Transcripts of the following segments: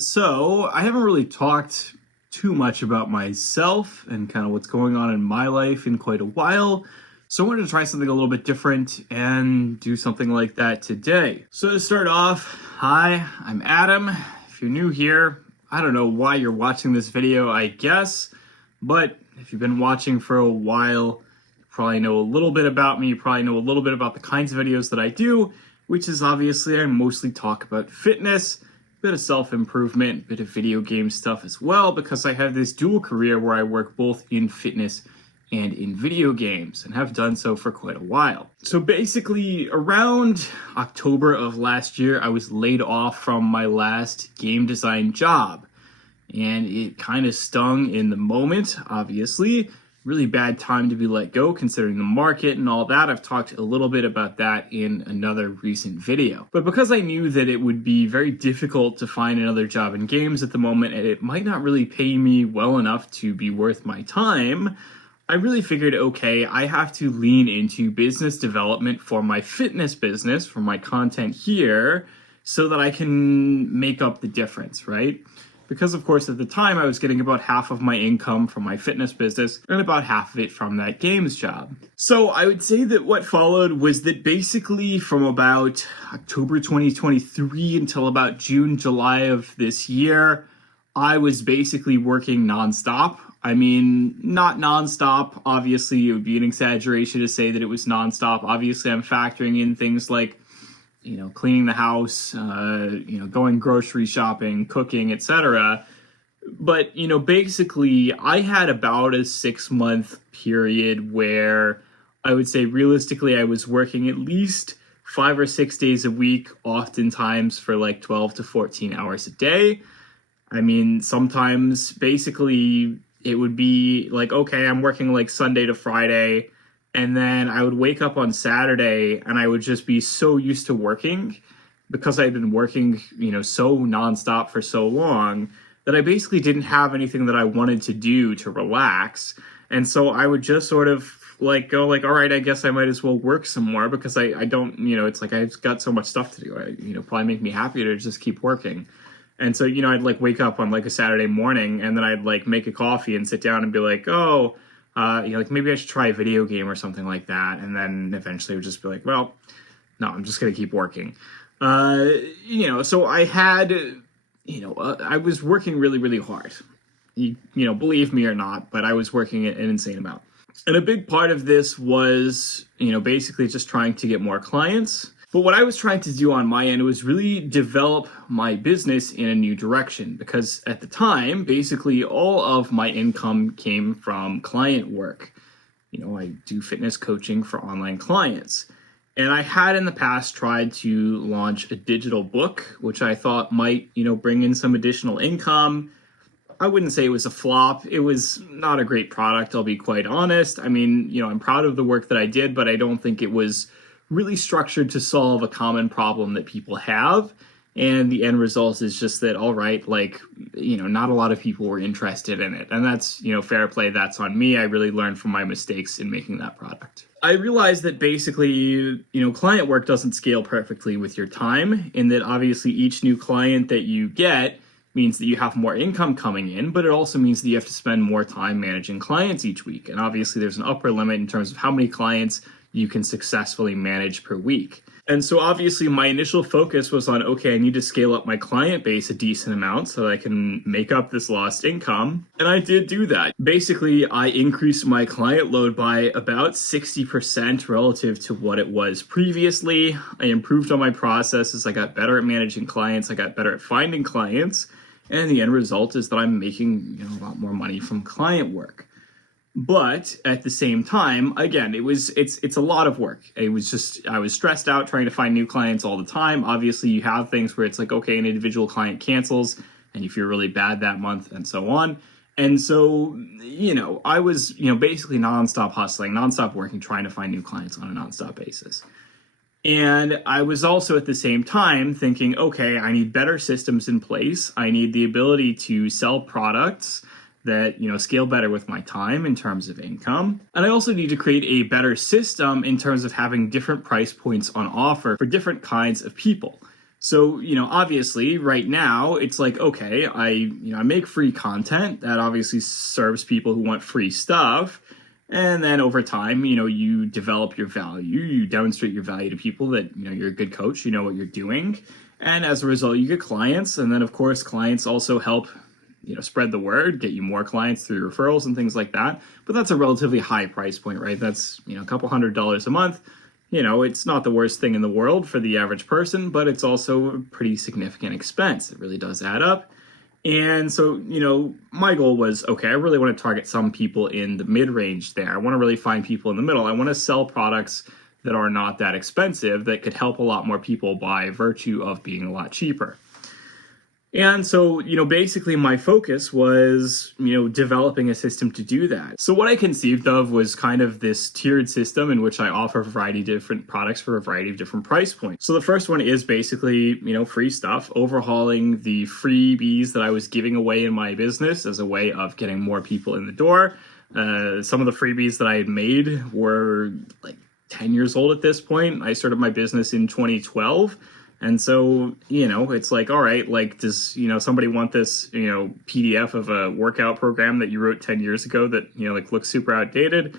So, I haven't really talked too much about myself and kind of what's going on in my life in quite a while. So, I wanted to try something a little bit different and do something like that today. So, to start off, hi, I'm Adam. If you're new here, I don't know why you're watching this video, I guess, but if you've been watching for a while, you probably know a little bit about me. You probably know a little bit about the kinds of videos that I do, which is obviously I mostly talk about fitness, bit of self-improvement, bit of video game stuff as well, because I have this dual career where I work both in fitness and in video games, and have done so for quite a while. So basically, around October of last year, I was laid off from my last game design job. And it kind of stung in the moment, obviously. Really bad time to be let go considering the market and all that. I've talked a little bit about that in another recent video. But because I knew that it would be very difficult to find another job in games at the moment, and it might not really pay me well enough to be worth my time, I really figured, okay, I have to lean into business development for my fitness business, for my content here, so that I can make up the difference, right? Because, of course, at the time, I was getting about half of my income from my fitness business and about half of it from that games job. So I would say that what followed was that basically from about October 2023 until about June, July of this year, I was basically working nonstop. I mean, not nonstop. Obviously, it would be an exaggeration to say that it was nonstop. Obviously, I'm factoring in things like cleaning the house, going grocery shopping, cooking, etc. But, basically, I had about a 6-month period where I would say realistically I was working at least 5 or 6 days a week, oftentimes for like 12 to 14 hours a day. I mean, sometimes basically it would be like, okay, I'm working like Sunday to Friday, and then I would wake up on Saturday and I would just be so used to working because I'd been working, so nonstop for so long that I basically didn't have anything that I wanted to do to relax. And so I would just sort of like go like, all right, I guess I might as well work some more because I don't, it's like I've got so much stuff to do. Probably make me happier to just keep working. And so, I'd like wake up on like a Saturday morning and then I'd like make a coffee and sit down and be like, oh, like maybe I should try a video game or something like that. And then eventually it would just be like, well, no, I'm just going to keep working. So I had, I was working really, really hard. Believe me or not, but I was working an insane amount. And a big part of this was, basically just trying to get more clients. But what I was trying to do on my end was really develop my business in a new direction, because at the time, basically all of my income came from client work. I do fitness coaching for online clients. And I had in the past tried to launch a digital book, which I thought might, bring in some additional income. I wouldn't say it was a flop. It was not a great product, I'll be quite honest. I mean, I'm proud of the work that I did, but I don't think it was really structured to solve a common problem that people have. And the end result is just that, all right, like, not a lot of people were interested in it. And that's, fair play. That's on me. I really learned from my mistakes in making that product. I realized that basically, client work doesn't scale perfectly with your time, in that obviously each new client that you get means that you have more income coming in, but it also means that you have to spend more time managing clients each week. And obviously there's an upper limit in terms of how many clients you can successfully manage per week. And so obviously my initial focus was on, okay, I need to scale up my client base a decent amount so that I can make up this lost income. And I did do that. Basically, I increased my client load by about 60% relative to what it was previously. I improved on my processes. I got better at managing clients. I got better at finding clients. And the end result is that I'm making a lot more money from client work. But at the same time, again, it's a lot of work. I was stressed out trying to find new clients all the time. Obviously, you have things where it's like, okay, an individual client cancels and you feel really bad that month and so on. And so, I was, basically nonstop hustling, nonstop working, trying to find new clients on a nonstop basis. And I was also at the same time thinking, okay, I need better systems in place. I need the ability to sell products that, scale better with my time in terms of income. And I also need to create a better system in terms of having different price points on offer for different kinds of people. So, obviously right now it's like, okay, I make free content that obviously serves people who want free stuff. And then over time, you develop your value, you demonstrate your value to people that, you're a good coach, you know what you're doing. And as a result, you get clients. And then of course, clients also help, spread the word, get you more clients through referrals and things like that. But that's a relatively high price point, right? That's, a couple $100s a month. It's not the worst thing in the world for the average person, but it's also a pretty significant expense. It really does add up. And so, my goal was, okay, I really want to target some people in the mid-range there. I want to really find people in the middle. I want to sell products that are not that expensive, that could help a lot more people by virtue of being a lot cheaper. And so, basically my focus was, developing a system to do that. So what I conceived of was kind of this tiered system in which I offer a variety of different products for a variety of different price points. So the first one is basically, free stuff, overhauling the freebies that I was giving away in my business as a way of getting more people in the door. Some of the freebies that I had made were like 10 years old at this point. I started my business in 2012. And so, it's like, all right, like, does, somebody want this, PDF of a workout program that you wrote 10 years ago that, looks super outdated?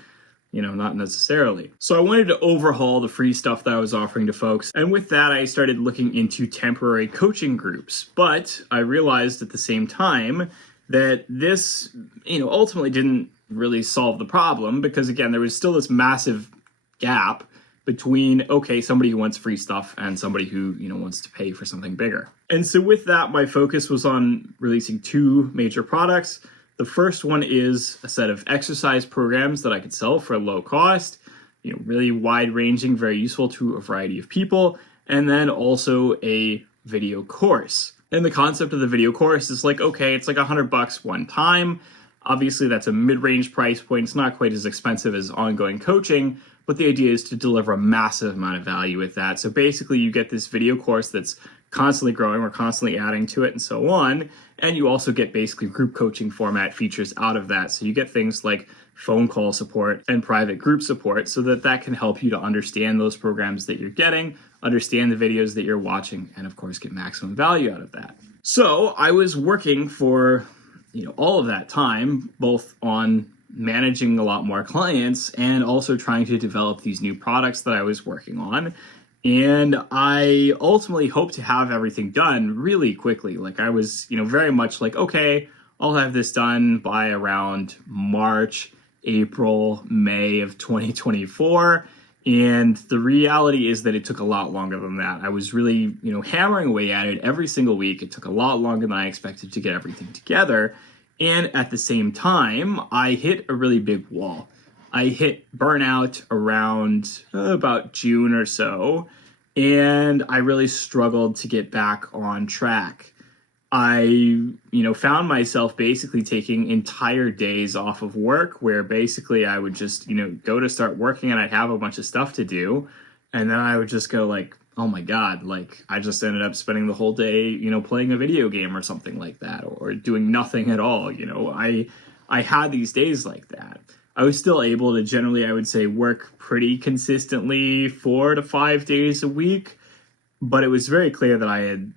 Not necessarily. So I wanted to overhaul the free stuff that I was offering to folks. And with that, I started looking into temporary coaching groups. But I realized at the same time that this, ultimately didn't really solve the problem because, again, there was still this massive gap between, okay, somebody who wants free stuff and somebody who, wants to pay for something bigger. And so with that, my focus was on releasing two major products. The first one is a set of exercise programs that I could sell for low cost, really wide ranging, very useful to a variety of people. And then also a video course. And the concept of the video course is like, okay, it's like $100 one time. Obviously that's a mid-range price point. It's not quite as expensive as ongoing coaching, but the idea is to deliver a massive amount of value with that. So basically you get this video course that's constantly growing, we're constantly adding to it and so on. And you also get basically group coaching format features out of that. So you get things like phone call support and private group support so that can help you to understand those programs that you're getting, understand the videos that you're watching, and of course get maximum value out of that. So I was working for, all of that time, both on managing a lot more clients and also trying to develop these new products that I was working on. And I ultimately hope to have everything done really quickly. Like I was, very much like, okay, I'll have this done by around March, April, May of 2024. And the reality is that it took a lot longer than that. I was really, hammering away at it every single week. It took a lot longer than I expected to get everything together. And at the same time, I hit a really big wall. I hit burnout around about June or so, and I really struggled to get back on track. I, found myself basically taking entire days off of work where basically I would just, go to start working and I'd have a bunch of stuff to do. And then I would just go like, oh my God, like I just ended up spending the whole day, playing a video game or something like that, or doing nothing at all. I had these days like that. I was still able to generally, I would say, work pretty consistently 4 to 5 days a week, but it was very clear that I had,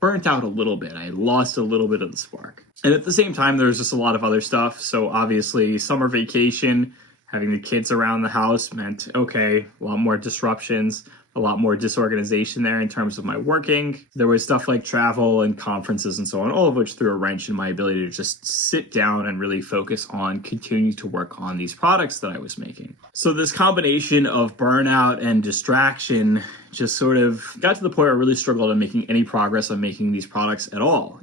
burnt out a little bit. I had lost a little bit of the spark. And at the same time, there was just a lot of other stuff. So obviously summer vacation, having the kids around the house meant, okay, a lot more disruptions, a lot more disorganization there in terms of my working. There was stuff like travel and conferences and so on, all of which threw a wrench in my ability to just sit down and really focus on continuing to work on these products that I was making. So this combination of burnout and distraction just sort of got to the point where I really struggled on making any progress on making these products at all.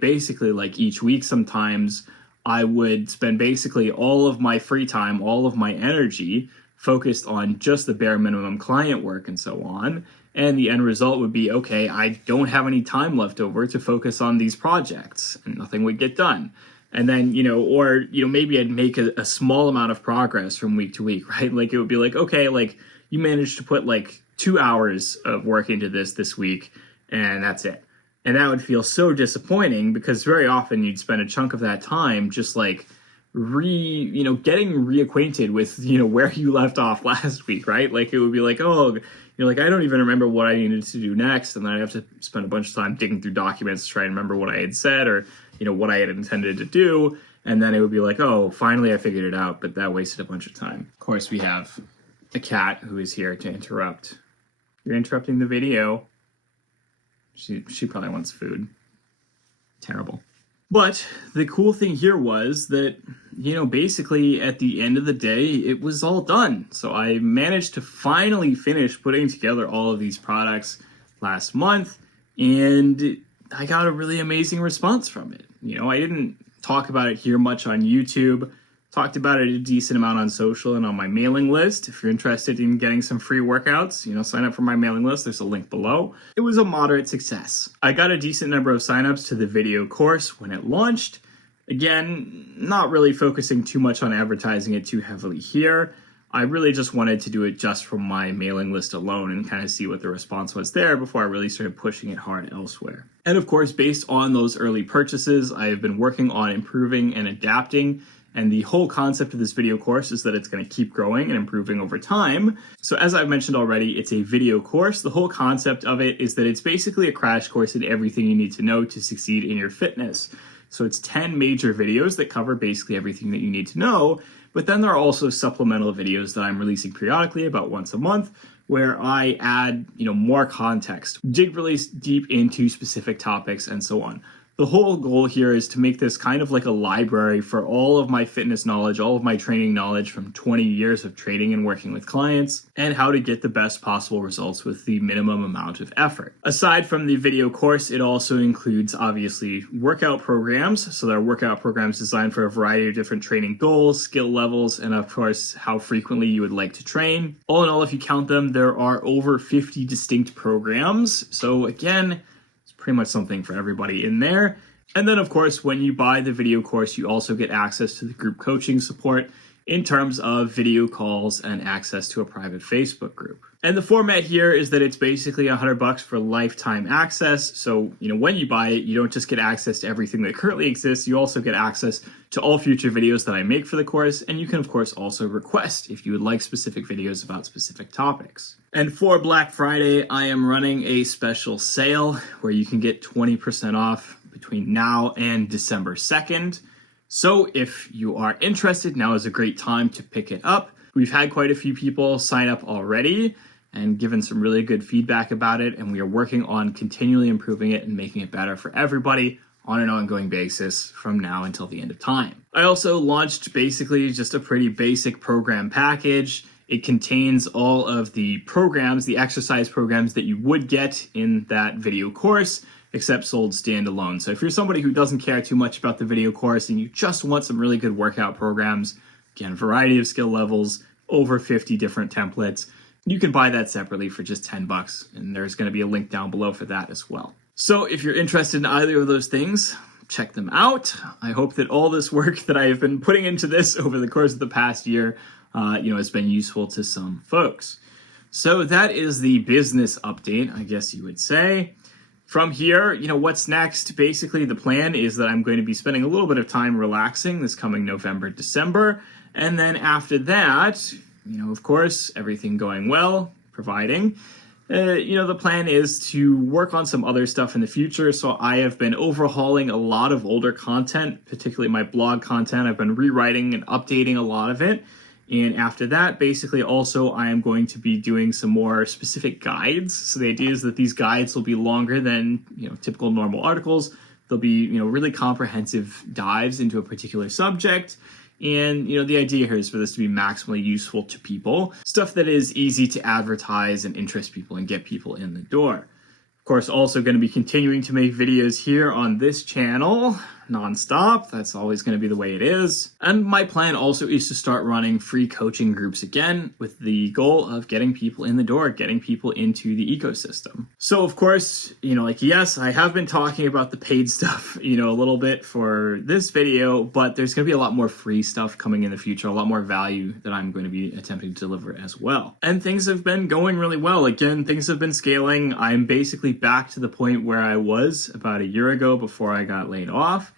Basically each week sometimes I would spend basically all of my free time, all of my energy focused on just the bare minimum client work and so on. And the end result would be, okay, I don't have any time left over to focus on these projects and nothing would get done. And then, maybe I'd make a small amount of progress from week to week, right? Like it would be like, okay, like you managed to put like 2 hours of work into this week and that's it. And that would feel so disappointing because very often you'd spend a chunk of that time just like getting reacquainted with, where you left off last week, right? Like it would be like, oh, you're like, I don't even remember what I needed to do next. And then I'd have to spend a bunch of time digging through documents to try and remember what I had said or, what I had intended to do. And then it would be like, oh, finally I figured it out. But that wasted a bunch of time. Of course, we have a cat who is here to interrupt. You're interrupting the video. She probably wants food. Terrible. But the cool thing here was that, basically at the end of the day, it was all done. So I managed to finally finish putting together all of these products last month, and I got a really amazing response from it. I didn't talk about it here much on YouTube. Talked about it a decent amount on social and on my mailing list. If you're interested in getting some free workouts, sign up for my mailing list. There's a link below. It was a moderate success. I got a decent number of signups to the video course when it launched. Again, not really focusing too much on advertising it too heavily here. I really just wanted to do it just from my mailing list alone and kind of see what the response was there before I really started pushing it hard elsewhere. And of course, based on those early purchases, I have been working on improving and adapting. And the whole concept of this video course is that it's going to keep growing and improving over time. So as I've mentioned already, it's a video course. The whole concept of it is that it's basically a crash course in everything you need to know to succeed in your fitness. So it's 10 major videos that cover basically everything that you need to know. But then there are also supplemental videos that I'm releasing periodically, about once a month, where I add, more context, dig really deep into specific topics and so on. The whole goal here is to make this kind of like a library for all of my fitness knowledge, all of my training knowledge from 20 years of training and working with clients, and how to get the best possible results with the minimum amount of effort. Aside from the video course, it also includes obviously workout programs. So there are workout programs designed for a variety of different training goals, skill levels, and of course, how frequently you would like to train. All in all, if you count them, there are over 50 distinct programs. So again, pretty much something for everybody in there. And then of course, when you buy the video course, you also get access to the group coaching support in terms of video calls and access to a private Facebook group. And the format here is that it's basically $100 for lifetime access. So, when you buy it, you don't just get access to everything that currently exists, you also get access to all future videos that I make for the course. And you can of course also request if you would like specific videos about specific topics. And for Black Friday, I am running a special sale where you can get 20% off between now and December 2nd. So if you are interested, now is a great time to pick it up. We've had quite a few people sign up already and given some really good feedback about it, and we are working on continually improving it and making it better for everybody on an ongoing basis from now until the end of time. I also launched basically just a pretty basic program package. It contains all of the programs, the exercise programs that you would get in that video course, except sold standalone. So if you're somebody who doesn't care too much about the video course and you just want some really good workout programs, again, variety of skill levels, over 50 different templates, you can buy that separately for just $10, and there's going to be a link down below for that as well. So if you're interested in either of those things, check them out. I hope that all this work that I have been putting into this over the course of the past year, has been useful to some folks. So that is the business update, I guess you would say. From here, what's next? Basically, the plan is that I'm going to be spending a little bit of time relaxing this coming November, December. And then after that, of course, everything going well, providing, the plan is to work on some other stuff in the future. So I have been overhauling a lot of older content, particularly my blog content. I've been rewriting and updating a lot of it. And after that, basically also I am going to be doing some more specific guides. So the idea is that these guides will be longer than, typical normal articles. They'll be, really comprehensive dives into a particular subject. And, the idea here is for this to be maximally useful to people. Stuff that is easy to advertise and interest people and get people in the door. Of course, also going to be continuing to make videos here on this channel nonstop. That's always going to be the way it is. And my plan also is to start running free coaching groups again with the goal of getting people in the door, getting people into the ecosystem. So of course, yes, I have been talking about the paid stuff, a little bit for this video, but there's going to be a lot more free stuff coming in the future, a lot more value that I'm going to be attempting to deliver as well. And things have been going really well. Again, things have been scaling. I'm basically back to the point where I was about a year ago before I got laid off.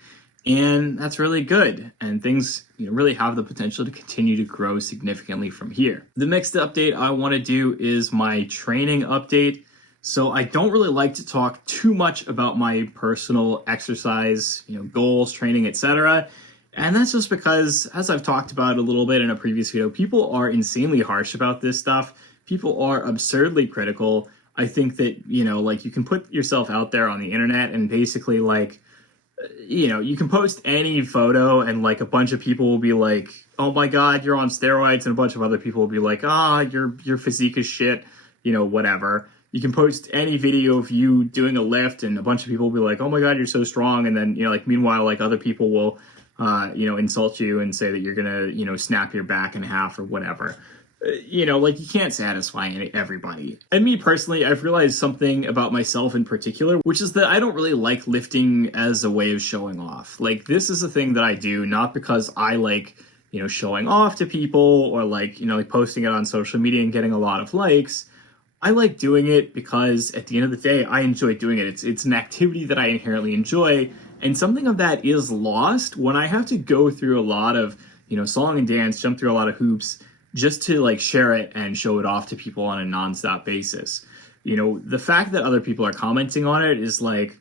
And that's really good. And things really have the potential to continue to grow significantly from here. The next update I want to do is my training update. So I don't really like to talk too much about my personal exercise, goals, training, etc. And that's just because, as I've talked about a little bit in a previous video, people are insanely harsh about this stuff. People are absurdly critical. I think that, like you can put yourself out there on the internet and basically like, you can post any photo and like a bunch of people will be like, oh my God, you're on steroids. And a bunch of other people will be like, your physique is shit, whatever. You can post any video of you doing a lift and a bunch of people will be like, oh my God, you're so strong. And then, meanwhile, like other people will, insult you and say that you're going to, snap your back in half or whatever. Like you can't satisfy everybody. And me personally, I've realized something about myself in particular, which is that I don't really like lifting as a way of showing off. Like this is a thing that I do, not because I like, showing off to people or like, like posting it on social media and getting a lot of likes. I like doing it because at the end of the day, I enjoy doing it. It's an activity that I inherently enjoy. And something of that is lost when I have to go through a lot of, song and dance, jump through a lot of hoops, just to like share it and show it off to people on a nonstop basis. The fact that other people are commenting on it is like,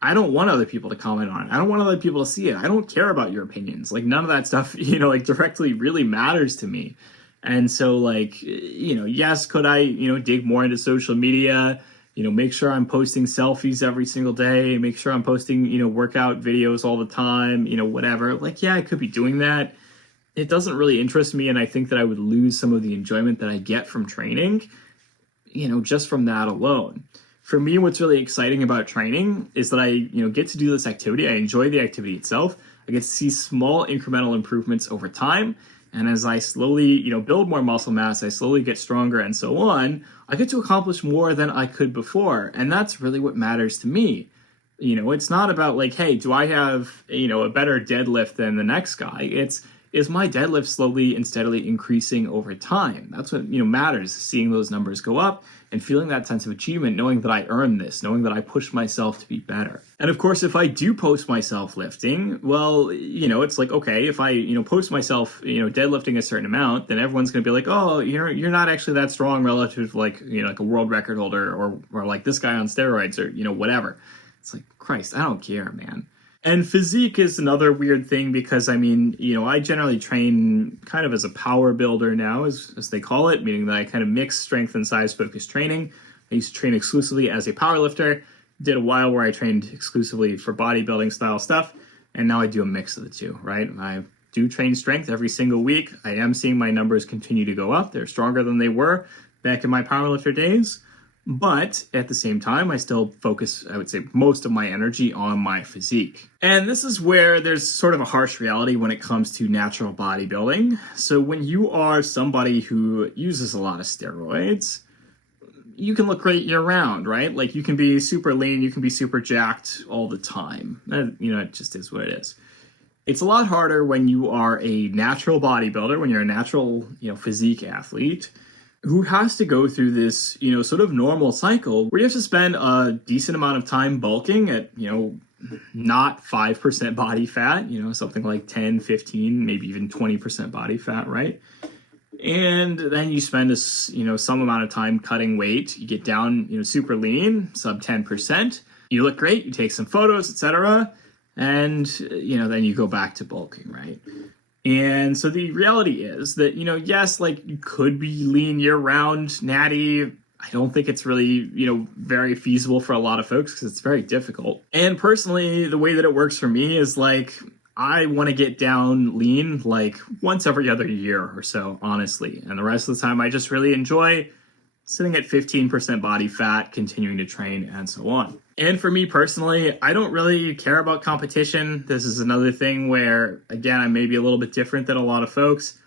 I don't want other people to comment on it. I don't want other people to see it. I don't care about your opinions. Like none of that stuff, like directly really matters to me. And so like, yes, could I, dig more into social media, make sure I'm posting selfies every single day, make sure I'm posting, workout videos all the time, whatever. Like, yeah, I could be doing that. It doesn't really interest me, and I think that I would lose some of the enjoyment that I get from training, just from that alone. For me, what's really exciting about training is that I, get to do this activity. I enjoy the activity itself. I get to see small incremental improvements over time. And as I slowly, build more muscle mass, I slowly get stronger and so on, I get to accomplish more than I could before. And that's really what matters to me. It's not about like, hey, do I have, a better deadlift than the next guy? Is my deadlift slowly and steadily increasing over time? That's what matters, seeing those numbers go up and feeling that sense of achievement, knowing that I earned this, knowing that I pushed myself to be better. And of course, if I do post myself lifting, well, it's like, okay, if I, post myself, deadlifting a certain amount, then everyone's going to be like, oh, you're not actually that strong relative to like, like a world record holder or like this guy on steroids or, whatever. It's like, Christ, I don't care, man. And physique is another weird thing because, I generally train kind of as a power builder now, as they call it, meaning that I kind of mix strength and size-focused training. I used to train exclusively as a powerlifter, did a while where I trained exclusively for bodybuilding style stuff, and now I do a mix of the two, right? I do train strength every single week. I am seeing my numbers continue to go up. They're stronger than they were back in my powerlifter days. But at the same time, I still focus, I would say, most of my energy on my physique. And this is where there's sort of a harsh reality when it comes to natural bodybuilding. So when you are somebody who uses a lot of steroids, you can look great year round, right? Like you can be super lean, you can be super jacked all the time. It just is what it is. It's a lot harder when you are a natural bodybuilder, when you're a natural, physique athlete, who has to go through this, sort of normal cycle where you have to spend a decent amount of time bulking at, not 5% body fat, something like 10, 15, maybe even 20% body fat, right? And then you spend some amount of time cutting weight. You get down, super lean, sub 10%. You look great, you take some photos, etc. And, then you go back to bulking, right? And so the reality is that, yes, like you could be lean year round, natty. I don't think it's really, very feasible for a lot of folks because it's very difficult. And personally, the way that it works for me is like, I want to get down lean like once every other year or so, honestly. And the rest of the time, I just really enjoy sitting at 15% body fat, continuing to train, and so on. And for me personally, I don't really care about competition. This is another thing where, again, I may be a little bit different than a lot of folks.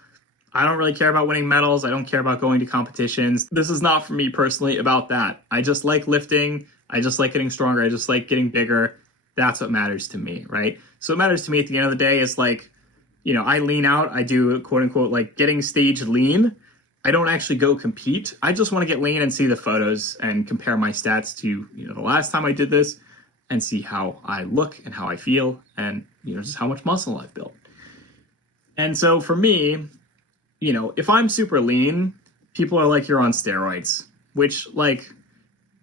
I don't really care about winning medals. I don't care about going to competitions. This is not for me personally about that. I just like lifting. I just like getting stronger. I just like getting bigger. That's what matters to me, right? So what matters to me at the end of the day is like, I lean out. I do quote unquote like getting stage lean. I don't actually go compete. I just want to get lean and see the photos and compare my stats to, the last time I did this and see how I look and how I feel and, just how much muscle I've built. And so for me, if I'm super lean, people are like, you're on steroids, which, like,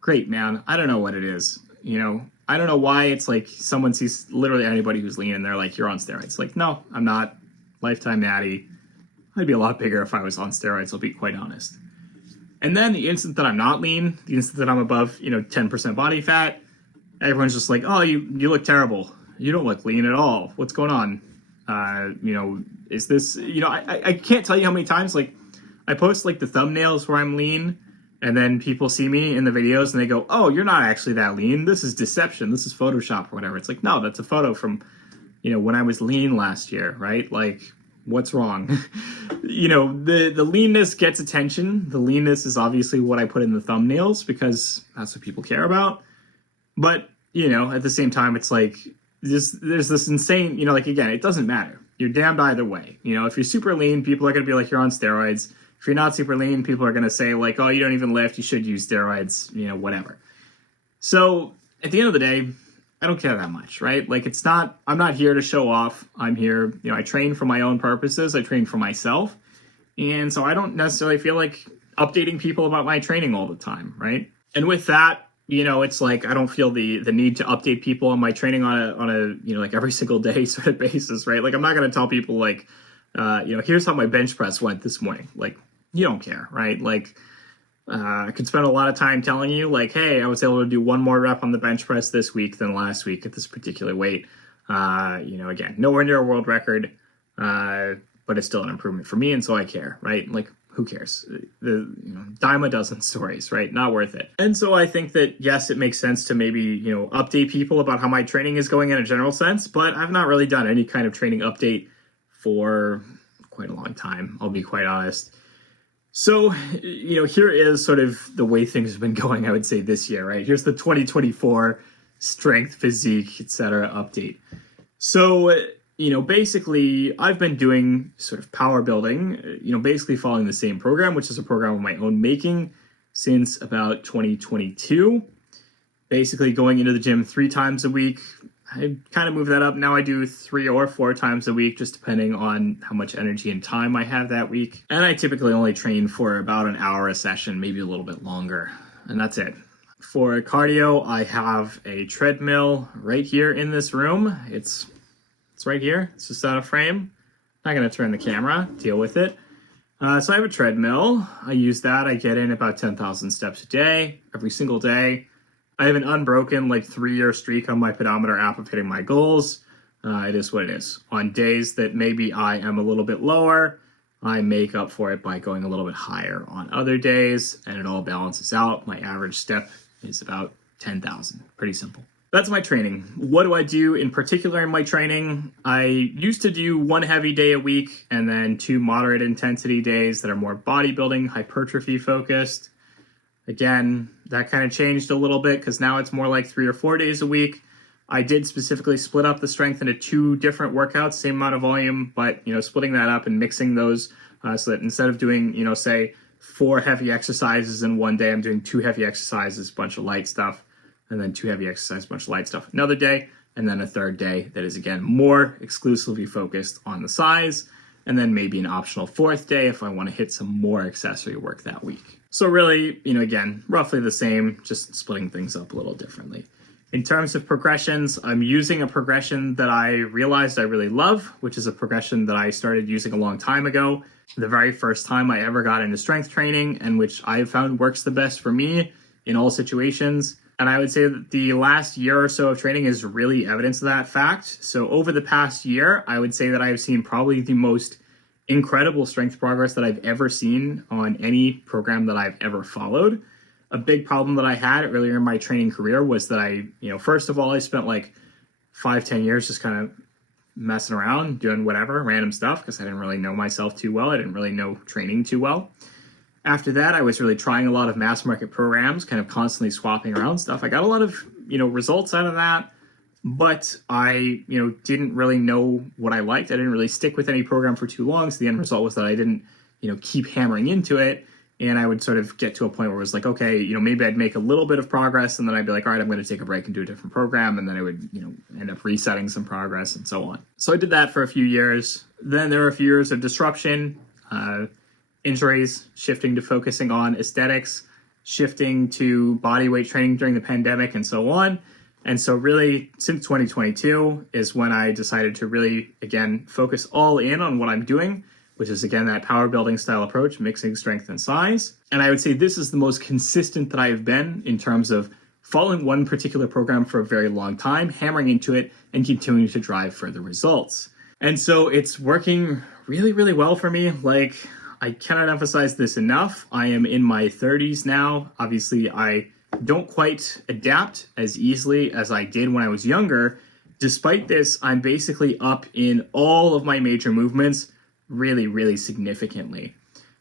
great, man. I don't know what it is. I don't know why it's like someone sees literally anybody who's lean and they're like, you're on steroids. Like, no, I'm not. Lifetime natty. I'd be a lot bigger if I was on steroids, I'll be quite honest. And then the instant that I'm not lean, the instant that I'm above, 10% body fat, everyone's just like, oh, you look terrible. You don't look lean at all. What's going on? Is this, I can't tell you how many times, like, I post like the thumbnails where I'm lean, and then people see me in the videos and they go, oh, you're not actually that lean. This is deception. This is Photoshop or whatever. It's like, no, that's a photo from, when I was lean last year, right? Like, what's wrong? The leanness gets attention. The leanness is obviously what I put in the thumbnails because that's what people care about. But, at the same time, it's like, there's this insane, like, again, it doesn't matter. You're damned either way. If you're super lean, people are going to be like, you're on steroids. If you're not super lean, people are going to say, like, oh, you don't even lift, you should use steroids, whatever. So at the end of the day, I don't care that much, right? Like, I'm not here to show off. I'm here, I train for my own purposes. I train for myself. And so I don't necessarily feel like updating people about my training all the time, right? And with that, it's like, I don't feel the need to update people on my training on a like every single day sort of basis, right? Like, I'm not going to tell people like, here's how my bench press went this morning. Like, you don't care, right? Like, I could spend a lot of time telling you, like, hey, I was able to do one more rep on the bench press this week than last week at this particular weight. Again, nowhere near a world record, but it's still an improvement for me, and so I care, right? Like, who cares? Dime a dozen stories, right? Not worth it. And so I think that, yes, it makes sense to maybe, update people about how my training is going in a general sense, but I've not really done any kind of training update for quite a long time, I'll be quite honest. So, here is sort of the way things have been going, I would say, this year, right? Here's the 2024 strength, physique, etc. update. So, basically, I've been doing sort of power building, basically following the same program, which is a program of my own making since about 2022. Basically going into the gym 3 times a week. I kind of moved that up. Now I do 3 or 4 times a week, just depending on how much energy and time I have that week. And I typically only train for about an hour a session, maybe a little bit longer. And that's it. For cardio, I have a treadmill right here in this room. It's right here. It's just out of frame. Not going to turn the camera, deal with it. So I have a treadmill. I use that. I get in about 10,000 steps a day, every single day. I have an unbroken 3-year streak on my pedometer app of hitting my goals. It is what it is. On days that maybe I am a little bit lower, I make up for it by going a little bit higher on other days, and it all balances out. My average step is about 10,000. Pretty simple. That's my training. What do I do in particular in my training? I used to do 1 heavy day a week and then 2 moderate intensity days that are more bodybuilding, hypertrophy focused. Again, that kind of changed a little bit because now it's more like 3 or 4 days a week. I did specifically split up the strength into 2 different workouts, same amount of volume, but splitting that up and mixing those so that instead of doing, say 4 heavy exercises in one day, I'm doing 2 heavy exercises, bunch of light stuff, and then 2 heavy exercises, bunch of light stuff another day, and then a third day that is again more exclusively focused on the size, and then maybe an optional 4th day if I want to hit some more accessory work that week. So really, again, roughly the same, just splitting things up a little differently. In terms of progressions, I'm using a progression that I realized I really love, which is a progression that I started using a long time ago. The very first time I ever got into strength training, and which I have found works the best for me in all situations. And I would say that the last year or so of training is really evidence of that fact. So over the past year, I would say that I've seen probably the most incredible strength progress that I've ever seen on any program that I've ever followed. A big problem that I had earlier in my training career was that I, first of all, I spent 5-10 years just kind of messing around, doing whatever, random stuff, because I didn't really know myself too well. I didn't really know training too well. After that, I was really trying a lot of mass market programs, kind of constantly swapping around stuff. I got a lot of, results out of that. But I, didn't really know what I liked. I didn't really stick with any program for too long. So the end result was that I didn't, keep hammering into it. And I would sort of get to a point where it was like, okay, maybe I'd make a little bit of progress and then I'd be like, all right, I'm going to take a break and do a different program. And then I would, end up resetting some progress and so on. So I did that for a few years. Then there were a few years of disruption, injuries, shifting to focusing on aesthetics, shifting to body weight training during the pandemic and so on. And so really since 2022 is when I decided to really, again, focus all in on what I'm doing, which is, again, that power building style approach, mixing strength and size. And I would say this is the most consistent that I have been in terms of following one particular program for a very long time, hammering into it, and continuing to drive further results. And so it's working really, really well for me. Like, I cannot emphasize this enough. I am in my 30s now. Obviously, I don't quite adapt as easily as I did when I was younger. Despite this, I'm basically up in all of my major movements really, really significantly.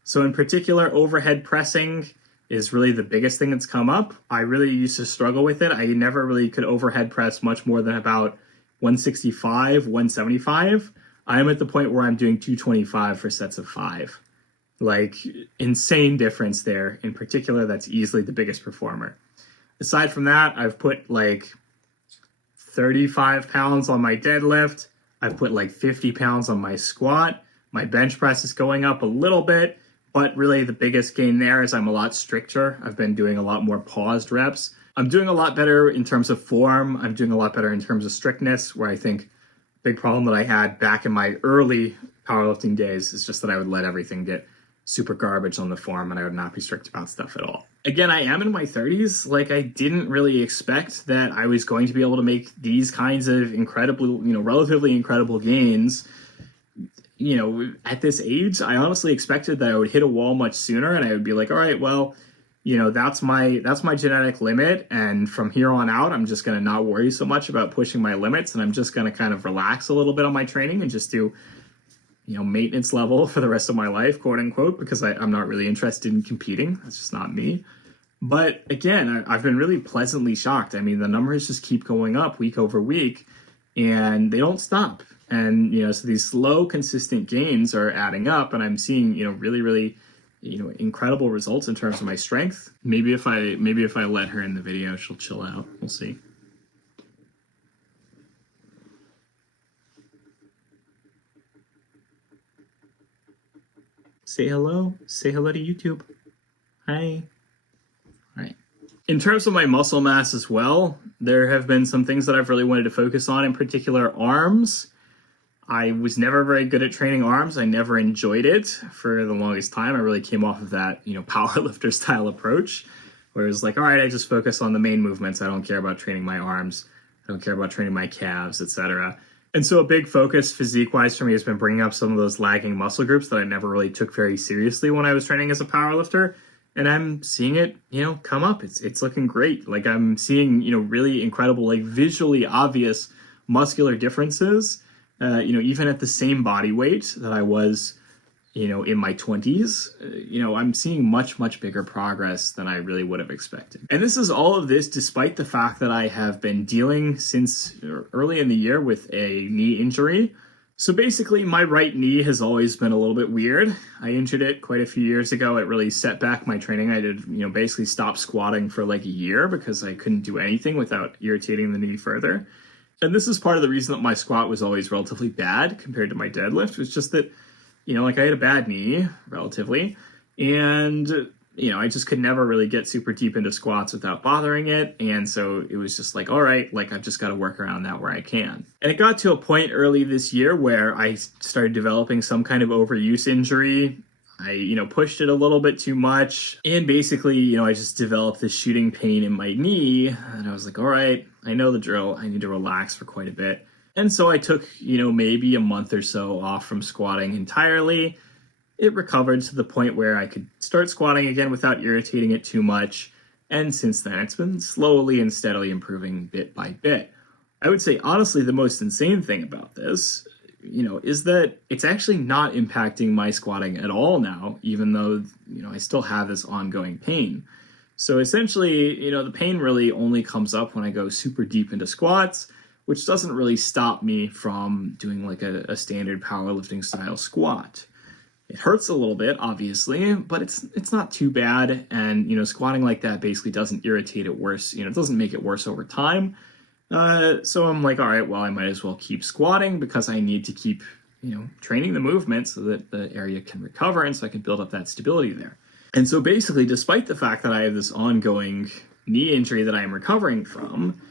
So in particular, overhead pressing is really the biggest thing that's come up. I really used to struggle with it. I never really could overhead press much more than about 165, 175. I'm at the point where I'm doing 225 for sets of 5. Like, insane difference there. In particular, that's easily the biggest performer. Aside from that, I've put like 35 pounds on my deadlift. I've put like 50 pounds on my squat. My bench press is going up a little bit, but really the biggest gain there is I'm a lot stricter. I've been doing a lot more paused reps. I'm doing a lot better in terms of form. I'm doing a lot better in terms of strictness, where I think a big problem that I had back in my early powerlifting days is just that I would let everything get super garbage on the form and I would not be strict about stuff at all. Again, I am in my 30s. Like, I didn't really expect that I was going to be able to make these kinds of incredible, relatively incredible gains. At this age, I honestly expected that I would hit a wall much sooner and I would be like, all right, well, that's my genetic limit. And from here on out, I'm just going to not worry so much about pushing my limits. And I'm just going to kind of relax a little bit on my training and just do, maintenance level for the rest of my life, quote unquote, because I'm not really interested in competing. That's just not me. But again, I've been really pleasantly shocked. I mean, the numbers just keep going up week over week and they don't stop. And, so these slow, consistent gains are adding up and I'm seeing, really, really, incredible results in terms of my strength. Maybe if I let her in the video, she'll chill out. We'll see. Say hello. Say hello to YouTube. Hi. All right. In terms of my muscle mass as well, there have been some things that I've really wanted to focus on, in particular arms. I was never very good at training arms. I never enjoyed it for the longest time. I really came off of that, powerlifter style approach, where it was like, all right, I just focus on the main movements. I don't care about training my arms. I don't care about training my calves, etc. And so a big focus physique-wise for me has been bringing up some of those lagging muscle groups that I never really took very seriously when I was training as a powerlifter. And I'm seeing it, come up. It's looking great. Like, I'm seeing, really incredible, like, visually obvious muscular differences. Even at the same body weight that I was, in my 20s, I'm seeing much, much bigger progress than I really would have expected. And this is all of this despite the fact that I have been dealing since early in the year with a knee injury. So basically, my right knee has always been a little bit weird. I injured it quite a few years ago. It really set back my training. I did, basically stop squatting for like a year because I couldn't do anything without irritating the knee further. And this is part of the reason that my squat was always relatively bad compared to my deadlift. It was just that, I had a bad knee, relatively. And, I just could never really get super deep into squats without bothering it. And so it was just like, all right, like, I've just got to work around that where I can. And it got to a point early this year where I started developing some kind of overuse injury. I, pushed it a little bit too much. And basically, I just developed this shooting pain in my knee. And I was like, all right, I know the drill. I need to relax for quite a bit. And so I took, maybe a month or so off from squatting entirely. It recovered to the point where I could start squatting again without irritating it too much. And since then, it's been slowly and steadily improving bit by bit. I would say, honestly, the most insane thing about this, is that it's actually not impacting my squatting at all now, even though, I still have this ongoing pain. So essentially, the pain really only comes up when I go super deep into squats, which doesn't really stop me from doing like a standard powerlifting style squat. It hurts a little bit, obviously, but it's not too bad. And, squatting like that basically doesn't irritate it worse. It doesn't make it worse over time. So I'm like, all right, well, I might as well keep squatting because I need to keep, training the movement so that the area can recover and so I can build up that stability there. And so basically, despite the fact that I have this ongoing knee injury that I am recovering from,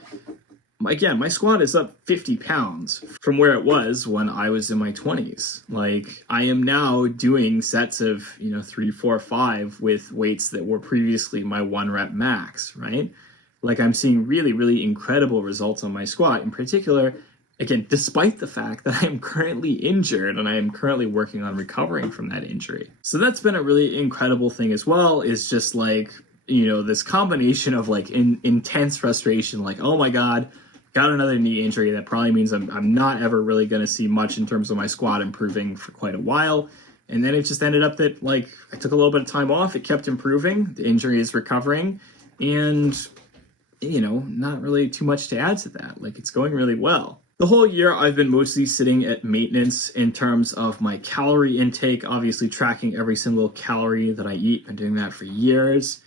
again, my squat is up 50 pounds from where it was when I was in my 20s. Like, I am now doing sets of, 3, 4, 5 with weights that were previously my 1 rep max, right? Like, I'm seeing really, really incredible results on my squat. In particular, again, despite the fact that I am currently injured and I am currently working on recovering from that injury. So that's been a really incredible thing as well, is just like, this combination of like intense frustration, like, oh my God, got another knee injury. That probably means I'm not ever really going to see much in terms of my squat improving for quite a while. And then it just ended up that, like, I took a little bit of time off. It kept improving. The injury is recovering. And, not really too much to add to that. Like, it's going really well. The whole year, I've been mostly sitting at maintenance in terms of my calorie intake, obviously tracking every single calorie that I eat. Been doing that for years.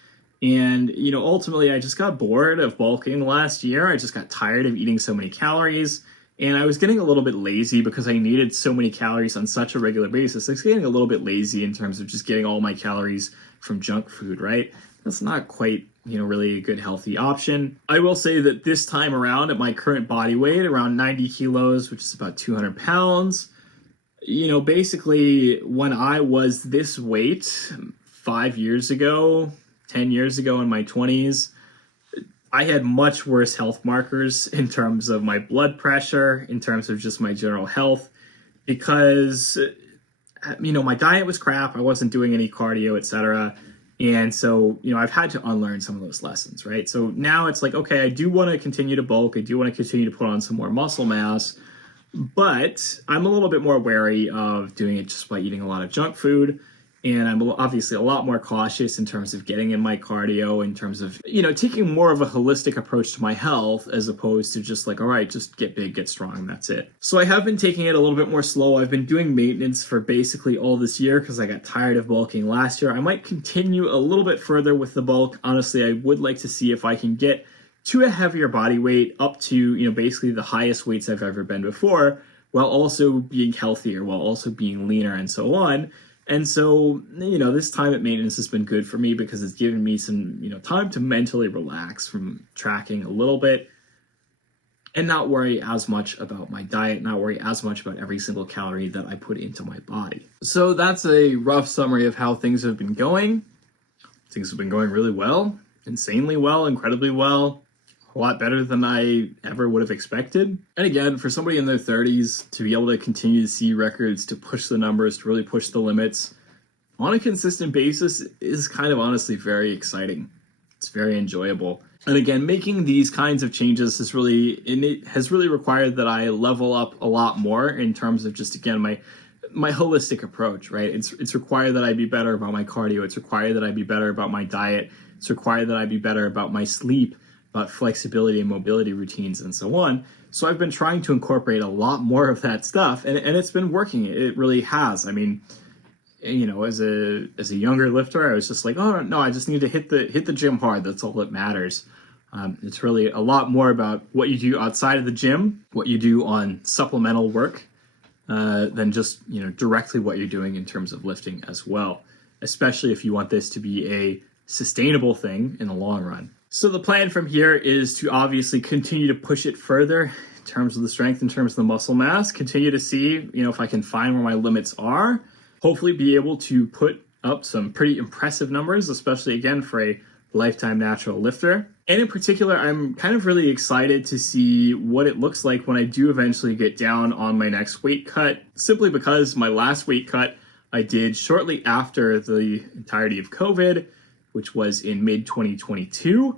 And, ultimately, I just got bored of bulking last year. I just got tired of eating so many calories. And I was getting a little bit lazy because I needed so many calories on such a regular basis. I was getting a little bit lazy in terms of just getting all my calories from junk food, right? That's not quite, really a good healthy option. I will say that this time around, at my current body weight, around 90 kilos, which is about 200 pounds, basically when I was this weight 5 years ago, 10 years ago in my 20s, I had much worse health markers in terms of my blood pressure, in terms of just my general health, because, my diet was crap. I wasn't doing any cardio, etc. And so, I've had to unlearn some of those lessons, right? So now it's like, okay, I do want to continue to bulk. I do want to continue to put on some more muscle mass, but I'm a little bit more wary of doing it just by eating a lot of junk food. And I'm obviously a lot more cautious in terms of getting in my cardio, in terms of, taking more of a holistic approach to my health as opposed to just like, all right, just get big, get strong, and that's it. So I have been taking it a little bit more slow. I've been doing maintenance for basically all this year because I got tired of bulking last year. I might continue a little bit further with the bulk. Honestly, I would like to see if I can get to a heavier body weight up to, basically the highest weights I've ever been before, while also being healthier, while also being leaner and so on. And so, this time at maintenance has been good for me because it's given me some, time to mentally relax from tracking a little bit and not worry as much about my diet, not worry as much about every single calorie that I put into my body. So that's a rough summary of how things have been going. Things have been going really well, insanely well, incredibly well. A lot better than I ever would have expected. And again, for somebody in their 30s to be able to continue to see records, to push the numbers, to really push the limits on a consistent basis is kind of honestly very exciting. It's very enjoyable. And again, making these kinds of changes has really required that I level up a lot more in terms of just, again, my holistic approach, right? It's required that I be better about my cardio. It's required that I be better about my diet. It's required that I be better about my sleep, about flexibility and mobility routines and so on. So I've been trying to incorporate a lot more of that stuff, and it's been working. It really has. I mean, as a younger lifter, I was just like, oh no, I just need to hit the gym hard. That's all that matters. It's really a lot more about what you do outside of the gym, what you do on supplemental work, than just directly what you're doing in terms of lifting as well. Especially if you want this to be a sustainable thing in the long run. So the plan from here is to obviously continue to push it further in terms of the strength, in terms of the muscle mass, continue to see, if I can find where my limits are, hopefully be able to put up some pretty impressive numbers, especially again for a lifetime natural lifter. And in particular, I'm kind of really excited to see what it looks like when I do eventually get down on my next weight cut, simply because my last weight cut I did shortly after the entirety of COVID, which was in mid-2022.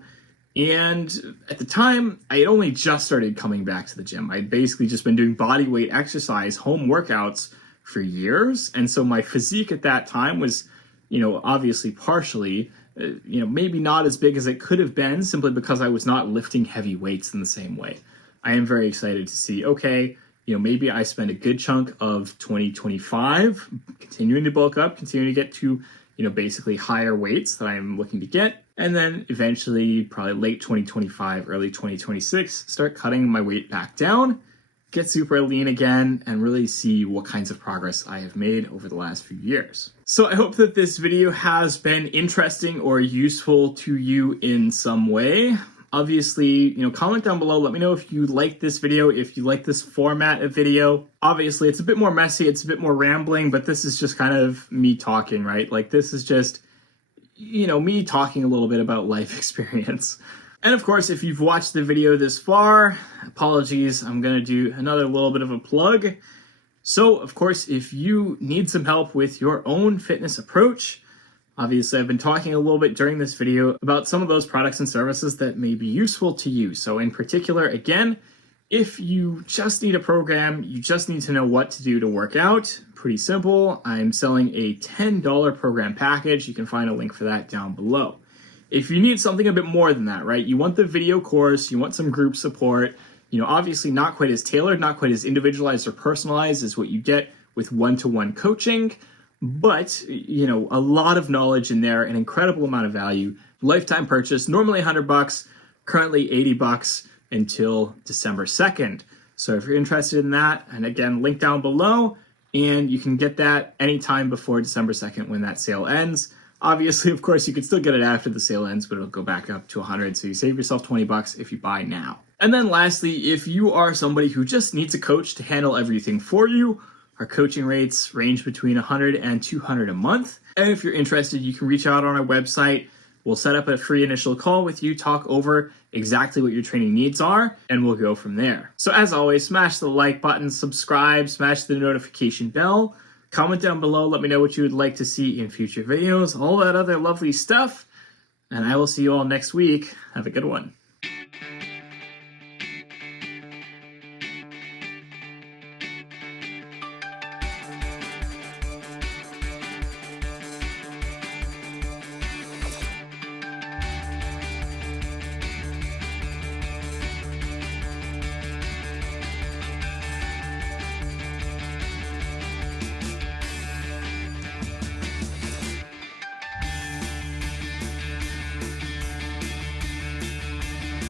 And at the time, I had only just started coming back to the gym. I'd basically just been doing body weight exercise, home workouts for years. And so my physique at that time was, obviously partially, maybe not as big as it could have been simply because I was not lifting heavy weights in the same way. I am very excited to see, okay, maybe I spend a good chunk of 2025 continuing to bulk up, continuing to get to, basically higher weights that I'm looking to get. And then eventually, probably late 2025, early 2026, start cutting my weight back down, get super lean again, and really see what kinds of progress I have made over the last few years. So I hope that this video has been interesting or useful to you in some way. Obviously, comment down below. Let me know if you like this video, if you like this format of video. Obviously, it's a bit more messy, it's a bit more rambling, but this is just kind of me talking, right? Like, this is just, me talking a little bit about life experience. And of course, if you've watched the video this far, apologies, I'm going to do another little bit of a plug. So, of course, if you need some help with your own fitness approach, obviously, I've been talking a little bit during this video about some of those products and services that may be useful to you. So in particular, again, if you just need a program, you just need to know what to do to work out, pretty simple. I'm selling a $10 program package. You can find a link for that down below. If you need something a bit more than that, right? You want the video course, you want some group support, obviously not quite as tailored, not quite as individualized or personalized as what you get with one-to-one coaching. But, a lot of knowledge in there, an incredible amount of value. Lifetime purchase, normally $100, currently $80 until December 2nd. So if you're interested in that, and again, link down below, and you can get that anytime before December 2nd when that sale ends. Obviously, of course, you can still get it after the sale ends, but it'll go back up to $100. So you save yourself $20 if you buy now. And then lastly, if you are somebody who just needs a coach to handle everything for you, our coaching rates range between $100 and $200 a month. And if you're interested, you can reach out on our website. We'll set up a free initial call with you, talk over exactly what your training needs are, and we'll go from there. So as always, smash the like button, subscribe, smash the notification bell, comment down below, let me know what you would like to see in future videos, all that other lovely stuff. And I will see you all next week. Have a good one.